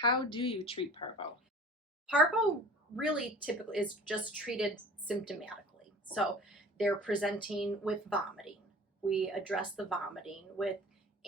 How do you treat parvo? Parvo really typically is just treated symptomatically. So they're presenting with vomiting. We address the vomiting with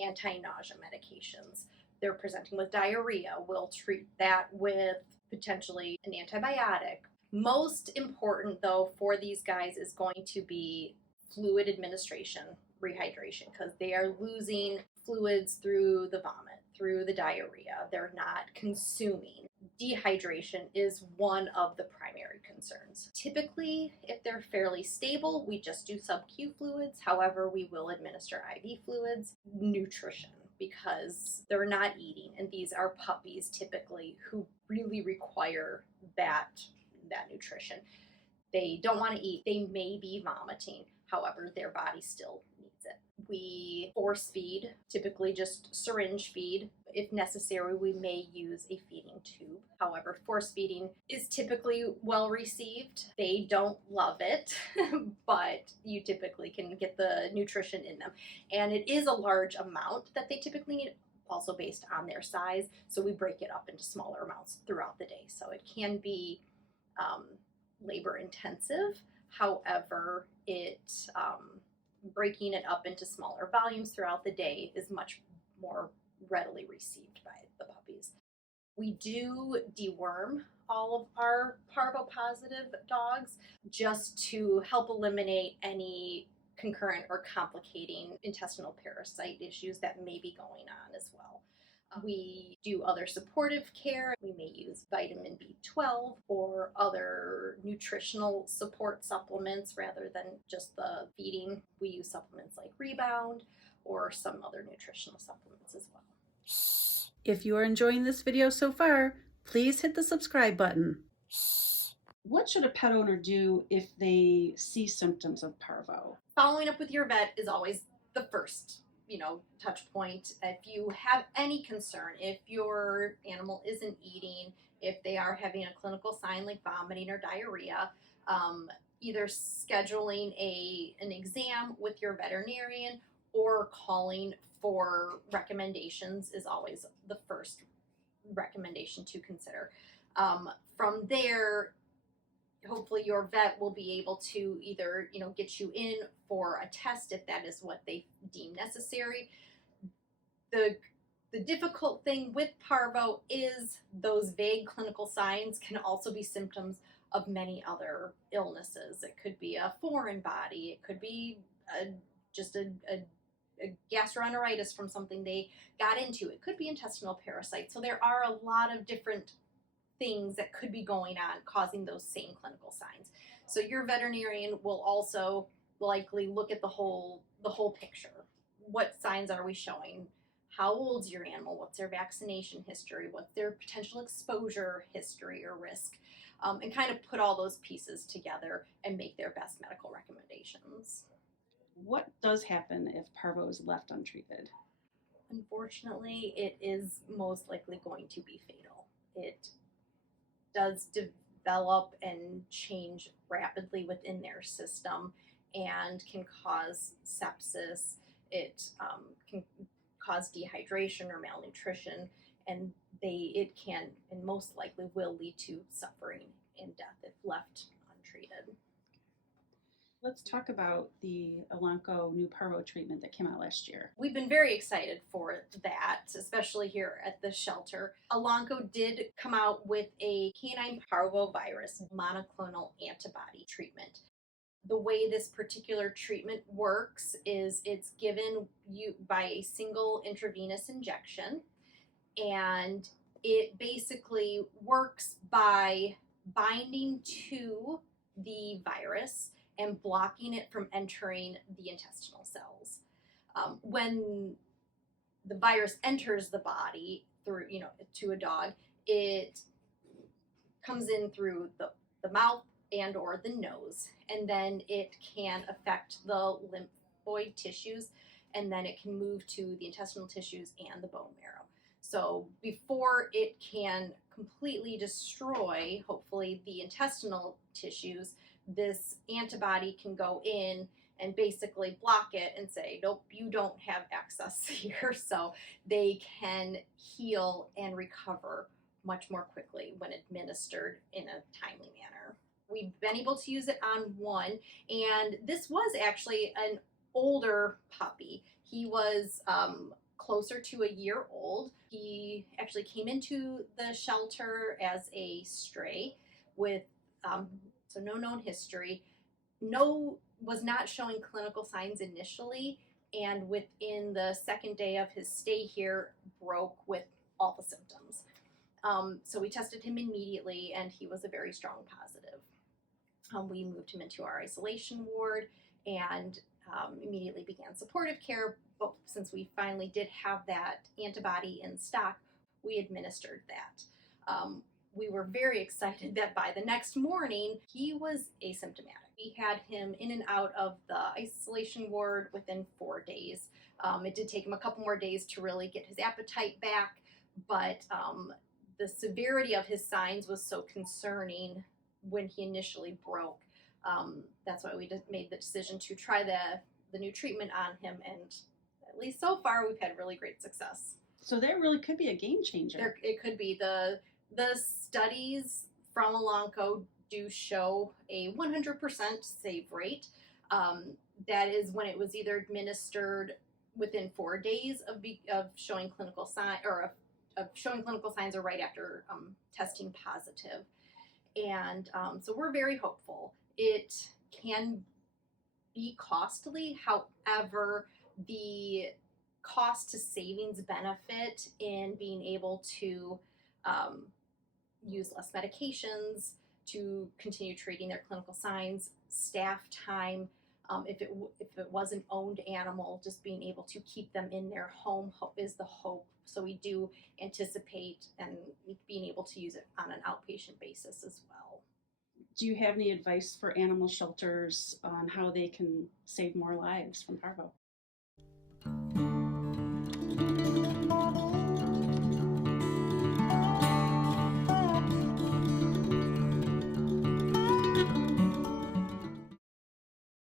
anti-nausea medications. They're presenting with diarrhea. We'll treat that with potentially an antibiotic. Most important, though, for these guys is going to be fluid administration, rehydration, because they are losing fluids through the vomit, through the diarrhea. They're not consuming. Dehydration is one of the primary concerns. Typically, if they're fairly stable, we just do sub-Q fluids. However, we will administer IV fluids. Nutrition, because they're not eating, and these are puppies typically who really require that nutrition. They don't want to eat. They may be vomiting. However, their body still needs it. We force feed, typically just syringe feed. If necessary, we may use a feeding tube. However, force feeding is typically well received. They don't love it, but you typically can get the nutrition in them. And it is a large amount that they typically need, also based on their size. So we break it up into smaller amounts throughout the day. So it can be labor intensive. However, breaking it up into smaller volumes throughout the day is much more readily received by the puppies. We do deworm all of our parvo positive dogs just to help eliminate any concurrent or complicating intestinal parasite issues that may be going on as well. We do other supportive care. We may use vitamin B12 or other nutritional support supplements rather than just the feeding. We use supplements like Rebound or some other nutritional supplements as well. If you are enjoying this video so far, please hit the subscribe button. What should a pet owner do if they see symptoms of parvo? Following up with your vet is always the first touch point. If you have any concern, if your animal isn't eating, if they are having a clinical sign like vomiting or diarrhea, either scheduling an exam with your veterinarian or calling for recommendations is always the first recommendation to consider. From there, hopefully your vet will be able to either get you in for a test if that is what they deem necessary. The difficult thing with parvo is those vague clinical signs can also be symptoms of many other illnesses. It could be a foreign body. It could be just a gastroenteritis from something they got into. It could be intestinal parasites. So there are a lot of different things that could be going on causing those same clinical signs. So your veterinarian will also likely look at the whole picture. What signs are we showing? How old's your animal? What's their vaccination history? What's their potential exposure history or risk? And kind of put all those pieces together and make their best medical recommendations. What does happen if parvo is left untreated? Unfortunately, it is most likely going to be fatal. It does develop and change rapidly within their system and can cause sepsis. It can cause dehydration or malnutrition, and it can and most likely will lead to suffering and death if left untreated. Let's talk about the Elanco new parvo treatment that came out last year. We've been very excited for that, especially here at the shelter. Elanco did come out with a Canine Parvovirus Monoclonal Antibody treatment. The way this particular treatment works is it's given you by a single intravenous injection, and it basically works by binding to the virus and blocking it from entering the intestinal cells. When the virus enters the body through, to a dog, it comes in through the mouth and or the nose, and then it can affect the lymphoid tissues, and then it can move to the intestinal tissues and the bone marrow. So before it can completely destroy, hopefully, the intestinal tissues, this antibody can go in and basically block it and say, nope, you don't have access here. So they can heal and recover much more quickly when administered in a timely manner. We've been able to use it on one, and this was actually an older puppy. He was closer to a year old. He actually came into the shelter as a stray with so no known history. Was not showing clinical signs initially, and within the second day of his stay here, broke with all the symptoms. So we tested him immediately, and he was a very strong positive. We moved him into our isolation ward and immediately began supportive care. But since we finally did have that antibody in stock, we administered that. We were very excited that by the next morning, he was asymptomatic. We had him in and out of the isolation ward within 4 days. It did take him a couple more days to really get his appetite back, but the severity of his signs was so concerning when he initially broke. That's why we made the decision to try the new treatment on him, and at least so far, we've had really great success. So that really could be a game changer. It could be. The studies from Elanco do show a 100% save rate. That is when it was either administered within 4 days of showing clinical sign of showing clinical signs, or right after testing positive. And so we're very hopeful. It can be costly, however, the cost to savings benefit in being able to use less medications, to continue treating their clinical signs, staff time, if it was an owned animal, just being able to keep them in their home is the hope. So we do anticipate and being able to use it on an outpatient basis as well. Do you have any advice for animal shelters on how they can save more lives from parvo?